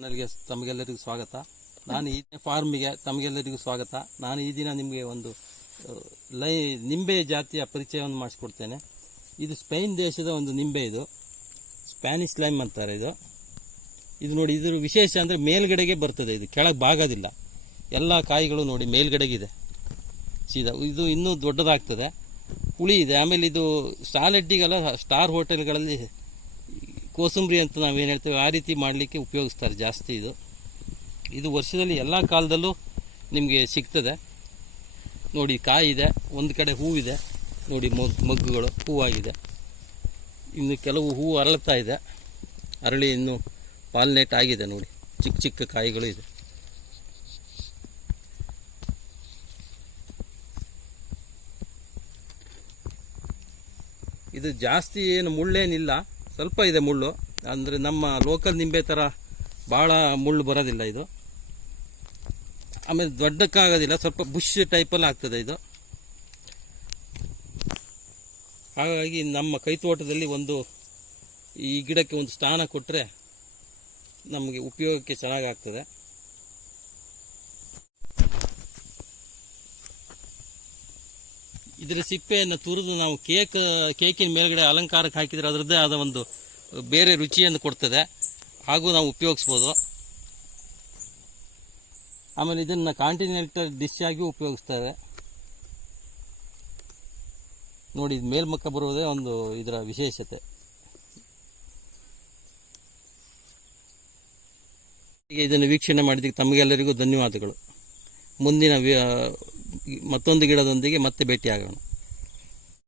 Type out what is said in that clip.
ಚಾನಲ್ಗೆ ತಮಗೆಲ್ಲರಿಗೂ ಸ್ವಾಗತ. ನಾನು ಈ ಫಾರ್ಮಿಗೆ ತಮಗೆಲ್ಲರಿಗೂ ಸ್ವಾಗತ. ನಾನು ಈ ದಿನ ನಿಮಗೆ ಒಂದು ಲೈ, ನಿಂಬೆ ಜಾತಿಯ ಪರಿಚಯವನ್ನು ಮಾಡಿಸ್ಕೊಡ್ತೇನೆ. ಇದು ಸ್ಪೇನ್ ದೇಶದ ಒಂದು ನಿಂಬೆ ಇದು. ಸ್ಪ್ಯಾನಿಷ್ ಲೈಮ್ ಅಂತಾರೆ ಇದು. ಇದು ನೋಡಿ, ಇದರ ವಿಶೇಷ ಅಂದರೆ ಮೇಲ್ಗಡೆಗೆ ಬರ್ತದೆ ಇದು. ಕೆಳಗೆ ಬಾಗೋದಿಲ್ಲ. ಎಲ್ಲ ಕಾಯಿಗಳು ನೋಡಿ ಮೇಲ್ಗಡೆಗಿದೆ. ಸೀದಾ, ಇದು ಇನ್ನೂ ದೊಡ್ಡದಾಗ್ತದೆ. ಹುಳಿ ಇದೆ. ಆಮೇಲೆ ಇದು ಸ್ಟಾಲೆಡ್ಡಿಗೆಲ್ಲ ಸ್ಟಾರ್ ಹೋಟೆಲ್ಗಳಲ್ಲಿ ಕೋಸಂಬರಿ ಅಂತ ನಾವೇನು ಹೇಳ್ತೇವೆ, ಆ ರೀತಿ ಮಾಡಲಿಕ್ಕೆ ಉಪಯೋಗಿಸ್ತಾರೆ ಜಾಸ್ತಿ ಇದು. ಇದು ವರ್ಷದಲ್ಲಿ ಎಲ್ಲ ಕಾಲದಲ್ಲೂ ನಿಮಗೆ ಸಿಗ್ತದೆ. ನೋಡಿ, ಕಾಯಿದೆ, ಒಂದು ಕಡೆ ಹೂವಿದೆ. ನೋಡಿ, ಮೊಗ್, ಮೊಗ್ಗುಗಳು, ಹೂವಾಗಿದೆ. ಇನ್ನು ಕೆಲವು ಹೂವು ಅರಳುತ್ತಾ ಇದೆ. ಅರಳಿ ಇನ್ನು ಪಾಲ್ನೇಟ್ ಆಗಿದೆ ನೋಡಿ. ಚಿಕ್ಕ ಚಿಕ್ಕ ಕಾಯಿಗಳು ಇದೆ. ಇದು ಜಾಸ್ತಿ ಏನು ಮುಳ್ಳೇನಿಲ್ಲ. ಸ್ವಲ್ಪ ಇದೆ ಮುಳ್ಳು. ಅಂದರೆ ನಮ್ಮ ಲೋಕಲ್ ನಿಂಬೆ ಥರ ಭಾಳ ಮುಳ್ಳು ಬರೋದಿಲ್ಲ ಇದು. ಆಮೇಲೆ ದೊಡ್ಡಕ್ಕಾಗೋದಿಲ್ಲ, ಸ್ವಲ್ಪ ಬುಷ್ ಟೈಪಲ್ಲಿ ಆಗ್ತದೆ ಇದು. ಹಾಗಾಗಿ ನಮ್ಮ ಕೈತೋಟದಲ್ಲಿ ಒಂದು ಈ ಗಿಡಕ್ಕೆ ಒಂದು ಸ್ಥಾನ ಕೊಟ್ಟರೆ ನಮಗೆ ಉಪಯೋಗಕ್ಕೆ ಚೆನ್ನಾಗಾಗ್ತದೆ ಇದರ ಸಿಪ್ಪೆಯನ್ನು ತುರಿದು ನಾವು ಕೇಕ್, ಕೇಕಿನ ಮೇಲ್ಗಡೆ ಅಲಂಕಾರಕ್ಕೆ ಹಾಕಿದರೆ ಅದರದ್ದೇ ಆದ ಒಂದು ಬೇರೆ ರುಚಿಯನ್ನು ಕೊಡ್ತದೆ. ಹಾಗೂ ನಾವು ಉಪಯೋಗಿಸ್ಬೋದು. ಆಮೇಲೆ ಇದನ್ನು ಕಾಂಟಿನೆಂಟಲ್ ಡಿಶ್ ಆಗಿ ಉಪಯೋಗಿಸ್ತೇವೆ ನೋಡಿ, ಇದು ಮೇಲ್ಮುಖ ಬರುವುದೇ ಒಂದು ಇದರ ವಿಶೇಷತೆ. ಇದನ್ನು ವೀಕ್ಷಣೆ ಮಾಡಿದ್ದಕ್ಕೆ ತಮಗೆಲ್ಲರಿಗೂ ಧನ್ಯವಾದಗಳು. ಮುಂದಿನ ಮತ್ತೊಂದು ಗಿಡದೊಂದಿಗೆ ಮತ್ತೆ ಭೇಟಿಯಾಗೋಣ.